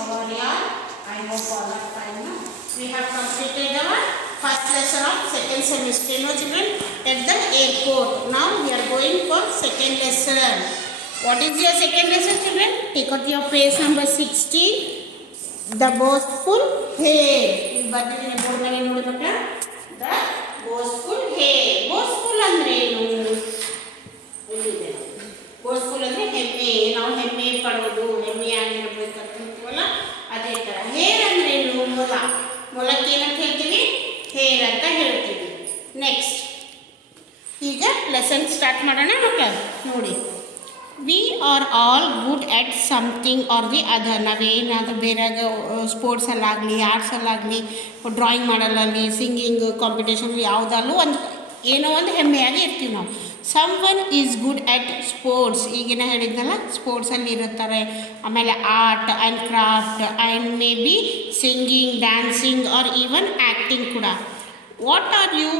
How are you all? I hope all are fine. No? We have completed our first lesson of second semester. No children? At the airport. Now we are going for second lesson. What is your second lesson, children? Take out your page number 16. The boastful head. The boastful head. Boastful ಅಂದ್ರೆ ಏನು? ಬೋಸ್ಫುಲ್ ಅಂದರೆ ಹೆಮ್ಮೆ, ನಾವು ಹೆಮ್ಮೆ ಪಡೋದು, ಹೆಮ್ಮೆಯಾಗಿರಬೇಕಂತೀವಲ್ಲ ಅದೇ ಥರ. Hair ಅಂದರೆ ಏನು? ಮೊಲ. ಮೊಲಕ್ಕೆ ಏನಂತ ಹೇಳ್ತೀವಿ? ಹೇರ್ ಅಂತ ಹೇಳ್ತೀವಿ. ನೆಕ್ಸ್ಟ್ ಈಗ ಲೆಸನ್ ಸ್ಟಾರ್ಟ್ ಮಾಡೋಣ ಮಕ್ಕಳ. ನೋಡಿ, we are all good at something or the other. ನಾವೇನಾದರೂ ಬೇರೆ ಸ್ಪೋರ್ಟ್ಸಲ್ಲಾಗಲಿ, ಆರ್ಟ್ಸಲ್ಲಾಗಲಿ, ಡ್ರಾಯಿಂಗ್ ಮಾಡಲಾಗಲಿ, ಸಿಂಗಿಂಗ್ ಕಾಂಪಿಟೇಷನ್ ಯಾವುದಲ್ಲೂ ಒಂದು ಏನೋ ಒಂದು ಹೆಮ್ಮೆಯಾಗಿ ಇರ್ತೀವಿ ನಾವು. Someone is good at sports. ಈಗಿನ ಹೇಳಿದ್ನಲ್ಲ, ಸ್ಪೋರ್ಟ್ಸಲ್ಲಿ ಇರುತ್ತಾರೆ. ಆಮೇಲೆ art and craft and maybe singing, dancing or even acting ಕೂಡ. What are you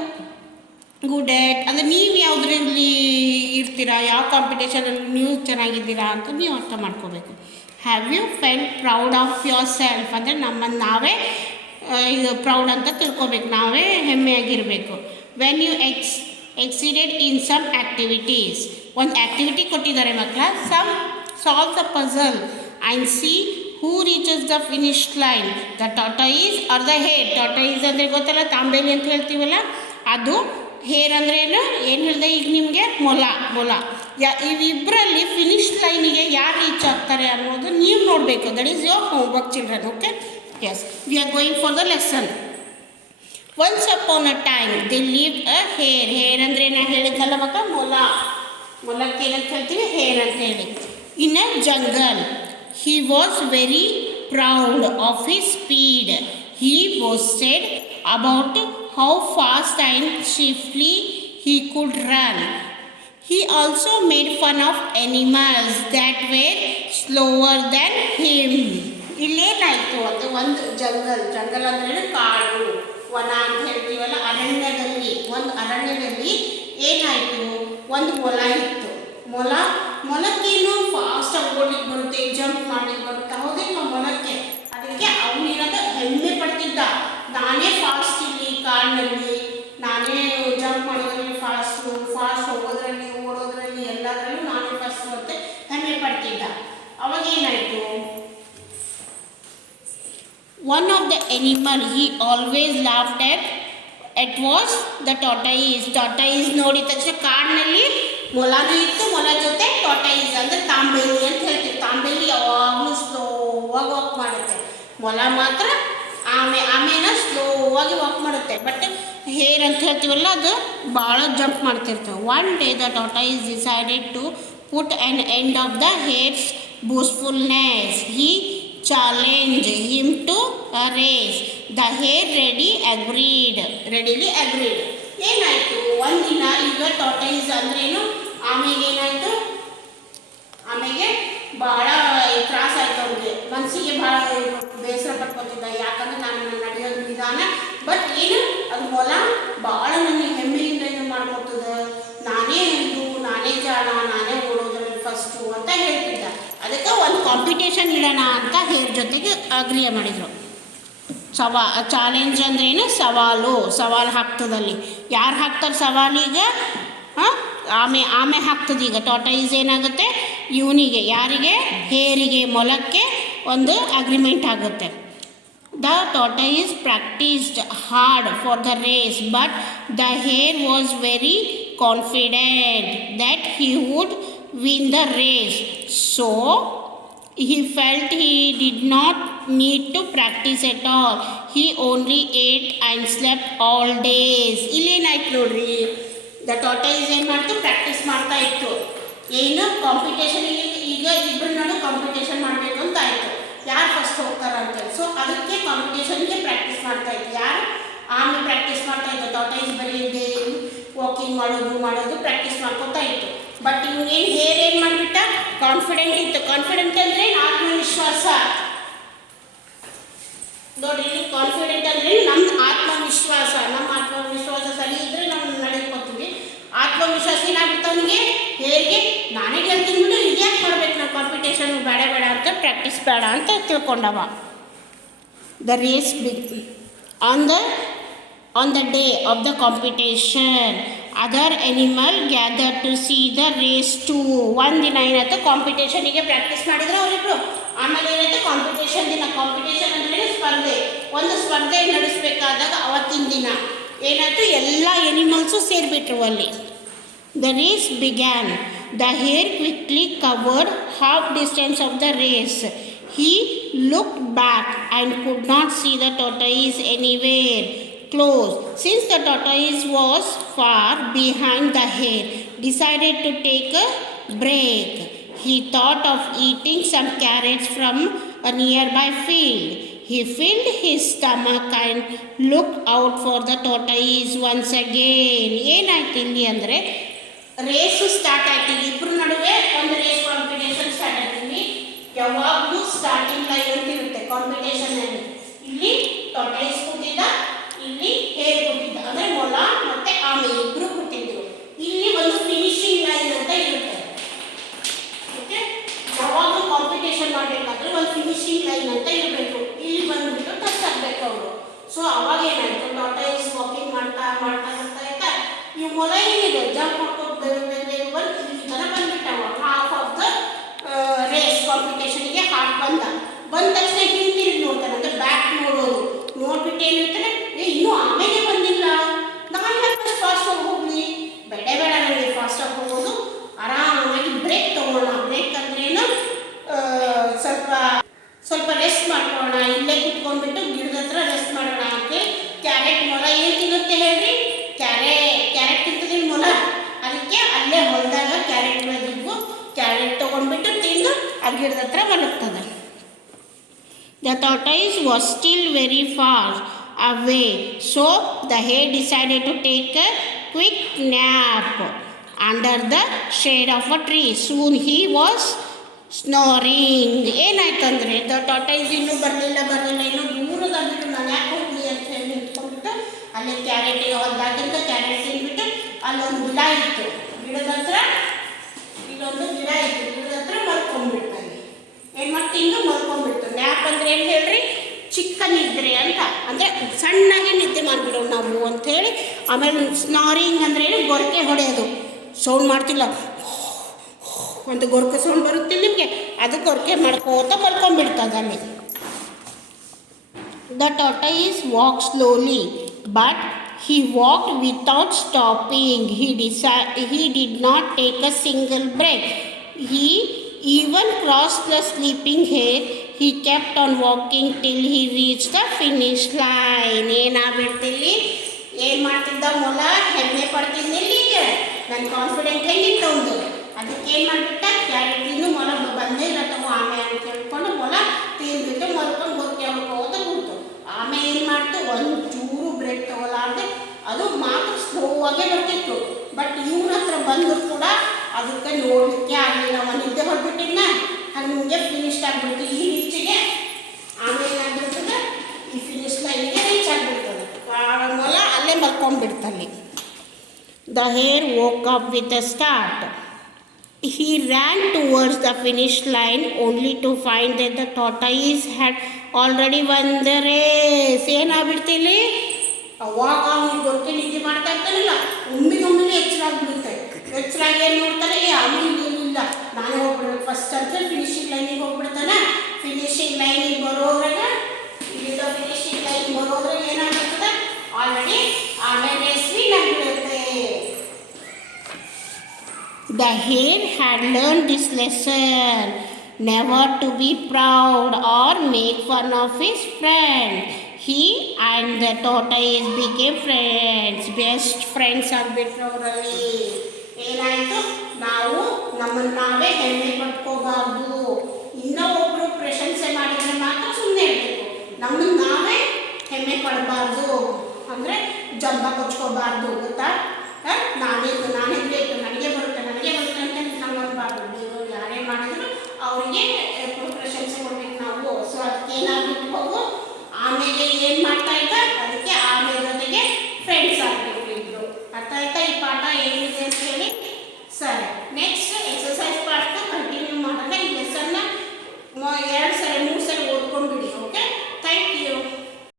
good at ಅಂದರೆ ನೀವು ಯಾವುದರಲ್ಲಿ ಇರ್ತೀರಾ, ಯಾವ ಕಾಂಪಿಟೇಷನಲ್ಲಿ ನೀವು ಚೆನ್ನಾಗಿದ್ದೀರಾ ಅಂತ ನೀವು ಅರ್ಥ ಮಾಡ್ಕೋಬೇಕು. Have you felt proud of yourself ಅಂದರೆ ನಮ್ಮನ್ನು ನಾವೇ ಇದು ಪ್ರೌಡ್ ಅಂತ ತಿಳ್ಕೊಬೇಕು, ನಾವೇ ಹೆಮ್ಮೆಯಾಗಿರಬೇಕು. When you excelled in some activities. ಒಂದು ಆ್ಯಕ್ಟಿವಿಟಿ ಕೊಟ್ಟಿದ್ದಾರೆ ಮಕ್ಕಳ. Solve the puzzle and see who reaches the finish line, the tortoise or the hare. Tortoise ಅಂದರೆ ಗೊತ್ತಲ್ಲ, ತಾಂಬೇಲಿ ಅಂತ ಹೇಳ್ತೀವಲ್ಲ ಅದು. ಹೇರ್ ಅಂದರೆ ಏನು ಹೇಳಿದೆ ಈಗ ನಿಮಗೆ? ಮೊಲ. ಇವಿಬ್ಬರಲ್ಲಿ ಫಿನಿಶ್ ಲೈನಿಗೆ ಯಾರು ರೀಚ್ ಆಗ್ತಾರೆ ಅನ್ನೋದು ನೀವು ನೋಡಬೇಕು. That is your homework children. Okay, yes, we are going for the lesson. Once upon a time they lived a hare. Hare ಅಂದರೆ ನಾನು ಹೇಳಿದ್ನಲ್ಲ ಮಕ್ಕಳ, ಮೊಲಕ್ಕೆ ಏನಂತ ಹೇಳ್ತೀವಿ? ಹೇರ್ ಅಂತ ಹೇಳಿ. In a jungle he was very proud of his speed. He boasted about how fast and swiftly he could run. He also made fun of animals that were slower than him. ಇಲ್ಲೇನಾಯಿತು ಅಂದರೆ ಒಂದು jungle ಅಂದ್ರೆ ಕಾಡು, ವನ ಅಂತ ಹೇಳ್ತೀವಲ್ಲ, ಅರಣ್ಯದಲ್ಲಿ ಏನಾಯಿತು? ಒಂದು ಮೊಲ ಇತ್ತು. ಮೊಲಕ್ಕೇನು ಫಾಸ್ಟಾಗಿ ಓಡಲಿಕ್ಕೆ ಬರುತ್ತೆ, ಜಂಪ್ ಮಾಡಲಿಕ್ಕೆ ಬರುತ್ತೆ, ಹೌದಿಲ್ಲ ಮೊಲಕ್ಕೆ. ಅದಕ್ಕೆ ಅವನೇನದು ಹೆಮ್ಮೆ ಪಡ್ತಿದ್ದ, ನಾನೇ ಫಾಸ್ಟ್ ಇಲ್ಲಿ ಕಾಡಿನಲ್ಲಿ, ನಾನೇ ಜಂಪ್ ಮಾಡೋದ್ರಲ್ಲಿ ಫಾಸ್ಟ್ ಹೋಗೋದ್ರಲ್ಲಿ, ಓಡೋದ್ರಲ್ಲಿ, ಎಲ್ಲದರಲ್ಲೂ ನಾನೇ ಫಸ್ಟ್ ಅಂತ ಹೆಮ್ಮೆ ಪಡ್ತಿದ್ದ. ಅವಾಗ ಏನಾಯಿತು? One of the animal he always laughed at was the tortoise. Tortoise ನೋಡಿದ ತಕ್ಷಣ ಕಾಡಿನಲ್ಲಿ ಮೊಲನೂ ಇತ್ತು, ಮೊಲ ಜೊತೆ ಟಾರ್ಟಾಯಿಸ್ ಅಂದರೆ ತಾಂಬೇಲಿ ಅಂತ ಹೇಳ್ತೀವಿ. ತಾಂಬೇಲಿ ಯಾವಾಗಲೂ ಸ್ಲೋವಾಗಿ ವಾಕ್ ಮಾಡುತ್ತೆ, ಮೊಲ ಮಾತ್ರ ಆಮೇಲೆ ಸ್ಲೋವಾಗಿ ವಾಕ್ ಮಾಡುತ್ತೆ. ಬಟ್ ಹೇರ್ ಅಂತ ಹೇಳ್ತೀವಲ್ಲ, ಅದು ಭಾಳ ಜಂಪ್ ಮಾಡ್ತಿರ್ತವೆ. One day the tortoise decided to put an end of the hare's boastfulness. He challenged him to a race. The hare readily agreed. ಏನಾಯಿತು? ಒಂದಿನ ಈಗ ಟಾರ್ಟಾಯಿಸ್ ಅಂದ್ರೇನು, ಆಮೇಲೆ ಏನಾಯಿತು? ಆಮೇಲೆ ಭಾಳ ತ್ರಾಸ ಆಯಿತು ಅವ್ರಿಗೆ, ಮನಸ್ಸಿಗೆ ಭಾಳ ಬೇಸರ ಪಟ್ಕೊತಿದ್ದ. ಯಾಕಂದರೆ ನಾನು ನಡೆಯೋದು ನಿಧಾನ, ಬಟ್ ಏನು ಅದು ಮೊಲ ಭಾಳ ನನಗೆ ಹೆಮ್ಮೆಯಿಂದ ಇದು ಮಾಡ್ಕೊತದ, ನಾನೇ ಜಾಣ, ನಾನೇ ಓಡೋದ್ರಲ್ಲಿ ಫಸ್ಟು ಅಂತ ಹೇಳ್ತಿದ್ದ. ಅದಕ್ಕೆ ಒಂದು ಕಾಂಪಿಟೇಷನ್ ಇಡೋಣ ಅಂತ ಹೇರ್ ಜೊತೆಗೆ ಅಗ್ರಿಯ ಮಾಡಿದರು. ಚಾಲೆಂಜ್ ಅಂದ್ರೇನು? ಸವಾಲು ಹಾಕ್ತದಲ್ಲಿ. ಯಾರು ಹಾಕ್ತಾರೆ ಸವಾಲಿಗೆ? ಆಮೆ ಹಾಕ್ತದೆ. ಈಗ ಟಾರ್ಟಾಯಿಸ್ ಏನಾಗುತ್ತೆ? ಇವನಿಗೆ, ಯಾರಿಗೆ? ಹೇರಿಗೆ, ಮೊಲಕ್ಕೆ ಒಂದು ಅಗ್ರಿಮೆಂಟ್ ಆಗುತ್ತೆ. The tortoise practised hard for the race, but the hare was very confident that he would win the race, so he felt he did not need to practice at all. He only ate and slept all days. ಇಲ್ಲೇನಾಯ್ತು ನೋಡ್ರಿ, the tortoise ಏನು ಮಾಡ್ತು? Practice ಮಾಡ್ತಾ ಇತ್ತು. ಏನು competition, ಈಗ ಇಬ್ಬರು ನಡು competition ಮಾಡಬೇಕು ಅಂತ ಆಯಿತು, ಯಾರು ಫಸ್ಟ್ ಹೋಗ್ತಾರ ಅಂತೇಳಿ. ಸೊ ಅದಕ್ಕೆ ಕಾಂಪಿಟೇಷನ್ಗೆ ಪ್ರಾಕ್ಟೀಸ್ ಮಾಡ್ತಾ ಇತ್ತು. ಯಾರು? ಆಮೇಲೆ ಪ್ರಾಕ್ಟೀಸ್ ಮಾಡ್ತಾ ಇತ್ತು. ಟಾರ್ಟಾಯಿಸ್ ಬರೀ ವಾಕಿಂಗ್ ಮಾಡೋದು ಪ್ರಾಕ್ಟೀಸ್ ಮಾಡ್ಕೊತಾ ಇತ್ತು. ಬಟ್ ಇವನೇನು ಹೇರ್ ಏನು ಮಾಡಿಬಿಟ್ಟ? ಕಾನ್ಫಿಡೆಂಟ್ ಇತ್ತು. ಕಾನ್ಫಿಡೆಂಟ್ ಅಂದರೆ ಆತ್ಮವಿಶ್ವಾಸ. ನೋಡ್ರಿ, ಕಾನ್ಫಿಡೆಂಟ್ ಅಂದರೆ ನಮ್ಮ ಆತ್ಮವಿಶ್ವಾಸ ಸರಿ ಇದ್ದರೆ ನಾವು ನಡೆಯೋತೀವಿ. ಆತ್ಮವಿಶ್ವಾಸ ಏನಾಗುತ್ತೆ ಅವನಿಗೆ? ಹೇಗೆ ನಾನೇ ಗೆಲ್ತೀನಿ ಬಿಡು, ಇದ್ಯಾಕೆ ಮಾಡಬೇಕು ನಾವು ಕಾಂಪಿಟೇಷನ್, ಬೇಡ ಅಂತ ಪ್ರಾಕ್ಟೀಸ್ ಬೇಡ ಅಂತ ತಿಳ್ಕೊಂಡವ. The race on the day of the competition, other animal gathered to see the race too. ಒಂದಿನ ಏನಾಯ್ತು, ಕಾಂಪಿಟೇಷನಿಗೆ ಪ್ರಾಕ್ಟೀಸ್ ಮಾಡಿದ್ರೆ ಅವರಿಬ್ರು. ಆಮೇಲೆ ಏನಾಯ್ತು, ದಿನ. ಕಾಂಪಿಟೇಷನ್ ಅಂದರೆ ಸ್ಪರ್ಧೆ. ಒಂದು ಸ್ಪರ್ಧೆ ನಡೆಸಬೇಕಾದಾಗ ಅವತ್ತಿನ ದಿನ ಏನಾಯ್ತು, ಎಲ್ಲ ಎನಿಮಲ್ಸು ಸೇರಿಬಿಟ್ರು ಅಲ್ಲಿ. The race began. The hare quickly covered half distance of the race. He looked back and could not see the tortoise anywhere close. Since the tortoise was far behind, the hare decided to take a break. He thought of eating some carrots from a nearby field. He filled his stomach and looked out for the tortoise once again. ಏನಾಯ್ತು ಇಲ್ಲಿ ಅಂದರೆ, race start ಆಯ್ತು. ಇಬ್ಬರು ನಡುವೆ ಒಂದು race competition start ಆಗ್ತೀವಿ. ಯಾವಾಗಲೂ starting line ಅಂತ ಇರುತ್ತೆ ಕಾಂಪಿಟೇಷನಲ್ಲಿ. ಇಲ್ಲಿ tortoise ಕೂತಿದ್ದ, ಇಲ್ಲಿ ಹೇರ್ ಕೂತಿದ್ದ, ಅಂದರೆ ಮೊಲ ಮತ್ತು ಆಮೆ ಇಬ್ಬರು ಕೂತಿದ್ರು. ಇಲ್ಲಿ ಒಂದು ಫಿನಿಶಿಂಗ್ ಲೈನ್ ಅಂತ ಇರುತ್ತೆ. ಓಕೆ, ಯಾವಾಗಲೂ ಕಾಂಪಿಟೇಷನ್ ಮಾಡಬೇಕಾದ್ರೆ ಒಂದು ಫಿನಿಶಿಂಗ್ ಲೈನ್ ಅಂತ ಇರಬೇಕು. ಇಲ್ಲಿ ಬಂದುಬಿಟ್ಟು ಟಚ್ ಆಗಬೇಕು ಅವರು. ಸೊ ಅವಾಗ ಏನಾಯಿತು, tortoise ವಾಕಿಂಗ್ ಮಾಡ್ತಾ ಮಾಡ್ತಾ ಬರ್ತಾ ಇರ್ತಾ, ಈ ಮೊಲ ಏನಿದೆ ಜಂಪ್ ಮಾಡ್ಕೊಂಡು ಬಂದು ಈ ಥರ ಬಂದ್ಬಿಟ್ಟವ. ಹಾಫ್ ಆಫ್ ದ ರೇಸ್ ಕಾಂಪಿಟೇಷನ್ಗೆ ಹಾಫ್ ಬಂದ ತಕ್ಷಣ ಹಿಂದಿರುಗಿ ನೋಡ್ತಾನೆ, ಅಂದರೆ ಬ್ಯಾಕ್ ನೋಡೋದು. ನೋಡ್ಬಿಟ್ಟು ಏನಿರ್ತಾನೆ, ಇನ್ನೂ ಆಮೇಲೆ ಬಂದಿಲ್ಲ, ನಾನು ಯಾಕೆ ಫಾಸ್ಟಾಗಿ ಹೋಗಲಿ, ಬೇಡ ನನಗೆ ಫಾಸ್ಟಾಗಿ ಹೋಗೋದು, ಆರಾಮಾಗಿ ಬ್ರೇಕ್ ತೊಗೊಳ್ಳೋಣ. ಬ್ರೇಕ್ ಅಂದ್ರೇನು, ಸ್ವಲ್ಪ ರೆಸ್ಟ್ ಮಾಡ್ಕೊಳ್ಳೋಣ, ಇಲ್ಲೇ ಕುತ್ಕೊಂಡ್ಬಿಟ್ಟು ಗಿಡದ ಹತ್ರ ರೆಸ್ಟ್ ಮಾಡೋಣ ಅಂತ. ಕ್ಯಾರೆಟ್ ಮೊಲ ಏನು ತಿನ್ನುತ್ತೆ ಹೇಳ್ರಿ, ಕ್ಯಾರೆಟ್ ತಿಂತದೆ ಮೊಲ. ಅದಕ್ಕೆ ಅಲ್ಲೇ ಹೊಲದಾಗ ಕ್ಯಾರೆಟ್ ಬೆಳೆದಿದ್ವು, ಕ್ಯಾರೆಟ್ ತೊಗೊಂಡ್ಬಿಟ್ಟು ತಿಂದು ಆ ಗಿಡದ ಹತ್ರ ಮಲಗ್ತದೆ. The tortoise was still very far away, so the hare decided to take a quick nap under the shade of a tree. Soon he was snoring. ಏನಾಯ್ತಂದರೆ, ದ tortoise ಇನ್ನೂ ಬರಲಿಲ್ಲ, ಇನ್ನೂ ದೂರದಾಗ್ಬಿಟ್ಟು ನಾನು ಯಾಕೆ ಹೋಗಲಿ ಅಂತ ಹೇಳಿ ನಿಂತ್ಕೊಂಡ್ಬಿಟ್ಟು ಅಲ್ಲಿ ಕ್ಯಾರೆಟಿಗೆ ಹೊಲದಾಗಿಂದ ಕ್ಯಾರೆಟ್ ತಿಂದ್ಬಿಟ್ಟು ಅಲ್ಲೊಂದು ಗಿಡ ಇತ್ತು, ಗಿಡದ ಹತ್ರ ಇಲ್ಲೊಂದು ಗಿಡ ಇತ್ತು, ಗಿಡದ ಹತ್ರ ಮಲ್ಕೊಂಡ್ಬಿಡ್ತಾನೆ. ಏನು ಮಾಡಿ ತಿಂದು ಮಲ್ಕೊಂಡ್ಬಿಡ್ತು. ನ್ಯಾಪ್ ಅಂದರೆ ಏನು ಹೇಳ್ರಿ, ಚಿಕ್ಕ ನಿದ್ರೆ ಅಂತ, ಅಂದರೆ ಸಣ್ಣಗೆ ನಿದ್ದೆ ಮಾಡಿಬಿಡೋಣ ನಾವು ಅಂಥೇಳಿ. ಆಮೇಲೆ ಸ್ನಾರಿಂಗ್ ಅಂದರೆ ಏನು, ಗೊರಕೆ ಹೊಡೆಯೋದು, ಸೌಂಡ್ ಮಾಡ್ತಿಲ್ಲ, ಒಂದು ಗೊರಕೆ ಸೌಂಡ್ ಬರುತ್ತೆ ನಿಮಗೆ, ಅದು ಗೊರಕೆ ಮಾಡ್ಕೋತ ಮಲ್ಕೊಂಡ್ಬಿಡ್ತದೆ ಅಲ್ಲಿ. The tortoise walked slowly, but he walked without stopping. He did not take a single breath. He even crossed the sleeping hare. He kept on walking till he reached the finish line. ಏನಾಗ್ಬಿಡ್ತಿಲ್ಲಿ, ಏನು ಮಾಡ್ತಿದ್ದ ಮೊಲ, ಹೆಮ್ಮೆ ಪಡ್ತಿದ್ದಿಲ್ಲ. ಈಗ ನನ್ನ confident ಹೆಂಗಿತ್ತು ಒಂದು, ಅದಕ್ಕೆ ಏನು ಮಾಡಿಬಿಟ್ಟ, ಕ್ಯಾರೆಟ್ ತಿಂದು ಮೊಲ ಬಂದೇ ಇಲ್ಲ ತಗೋ ಆಮೆ ಅಂತ ಹೇಳ್ಕೊಂಡು ಮೊಲ ತಿಂದ್ಬಿಟ್ಟು ಮಲ್ಕೊಂಡು ಗೊತ್ತಿ ಹೋಗೋದ ಕೂತು. ಆಮೆ ಏನು ಮಾಡ್ತು, ಒಂದು ಚೂರು ಬ್ರೇಕ್ ತಗೊಳ್ಳಾರ್ದೆ, ಅದು ಮಾತ್ರ ಸ್ಲೋವಾಗೇ ಬರ್ತಿತ್ತು. ಬಟ್ ಇವ್ರ ಹತ್ರ ಬಂದರೂ ಕೂಡ ಅದಕ್ಕೆ ನೋಡಲಿಕ್ಕೆ ಆಗಲಿಲ್ಲ. ಒಂದು ನಿದ್ದೆ ಹೊರಬಿಟ್ಟಿದ್ನ, ಹಂಗೆ ಫಿನಿಶ್ ಆಗಿಬಿಡ್ತು. ಈ ರೀಚಿಗೆ ಆಮೇಲೆ ಏನಾಗ್ಬಿಡ್ತದೆ, ಈ ಫಿನಿಶ್ ಲೈನ್ಗೆ ರೀಚ್ ಆಗಿಬಿಡ್ತದೆ. ಮೊಲ ಅಲ್ಲೇ ಮಲ್ಕೊಂಡ್ಬಿಡ್ತಲ್ಲಿ. The hare woke up with a start. He ran towards the finish line only to find that the tortoise had already won the race. ಏನಾಗ್ಬಿಡ್ತಿಲ್ಲಿ, ಅವಾಗ ಅವ್ನಿಗೆ ಗೊತ್ತಿ ನಿದ್ದೆ ಮಾಡ್ತಾ ಇರ್ತಾನಿಲ್ಲ, ಒಮ್ಮಿಗೆ ಎಚ್ಚರಾಗ್ಬಿಡುತ್ತೆ. ಎಚ್ಚರಾಗಿ ಏನು ನೋಡ್ತಾರೆ, ಆಮೇಲೆ ಏನಿಲ್ಲ, ನಾನೇ ಹೋಗ್ಬಿಡ್ಬೇಕು ಫಸ್ಟ್ ಅಂತ ಫಿನಿಶಿಂಗ್ ಲೈನಿಗೆ ಹೋಗ್ಬಿಡ್ತಾನೆ. ಫಿನಿಶಿಂಗ್ ಲೈನಿಗೆ ಬರೋದ್ರಾಗ, ಇಲ್ಲಿಂದ ಫಿನಿಶಿಂಗ್ ಲೈನಿಗೆ ಬರೋದ್ರಾಗ ಏನಾಗ್ಬಿಡ್ತದೆ, ಆಲ್ರೆಡಿ ಆಮೇಲೆ ರೇಸ್ ವಿನ್ ಆಗಿಬಿಡುತ್ತೆ. The hare had learned this lesson, never to be proud or make fun of his friend. He and the tortoise became friends, best friends ಆಗಿಬಿಟ್ರು ಅವರಲ್ಲಿ. ಏನಾಯಿತು, ನಾವು ನಮ್ಮನ್ನು ನಾವೇ ಹೆಮ್ಮೆ ಪಡ್ಕೋಬಾರ್ದು. ಇನ್ನೂ ಒಬ್ಬರು ಪ್ರಶಂಸೆ ಮಾಡಿದರೆ ಮಾತ್ರ ಸುಮ್ಮನೆ ಇರಬೇಕು. ನಮ್ಮನ್ನು ನಾವೇ ಹೆಮ್ಮೆ ಪಡಬಾರ್ದು, ಅಂದರೆ ಜಂಬ ಕೊಚ್ಕೋಬಾರ್ದು. ಗೊತ್ತಾ, ನಾನೇ ಬೇಕು, ನನಗೆ ಬರುತ್ತೆ ಅಂತ ನಾವು ಅನ್ಬಾರ್ದು. ಬೇರೆಯವ್ರು ಯಾರೇ ಮಾಡಿದ್ರು ಅವರಿಗೆ ಪ್ರಶಂಸೆ ಕೊಡ್ಬೇಕು ನಾವು. ಸೊ ಅದಕ್ಕೆ ಏನಾಗ್ಬಿಟ್ಟು ಹೋಗು, ಆಮೇಲೆ ಏನು ಮಾಡ್ತಾ ಇದ್ದ, ಅದಕ್ಕೆ ಆಮೇಲೆ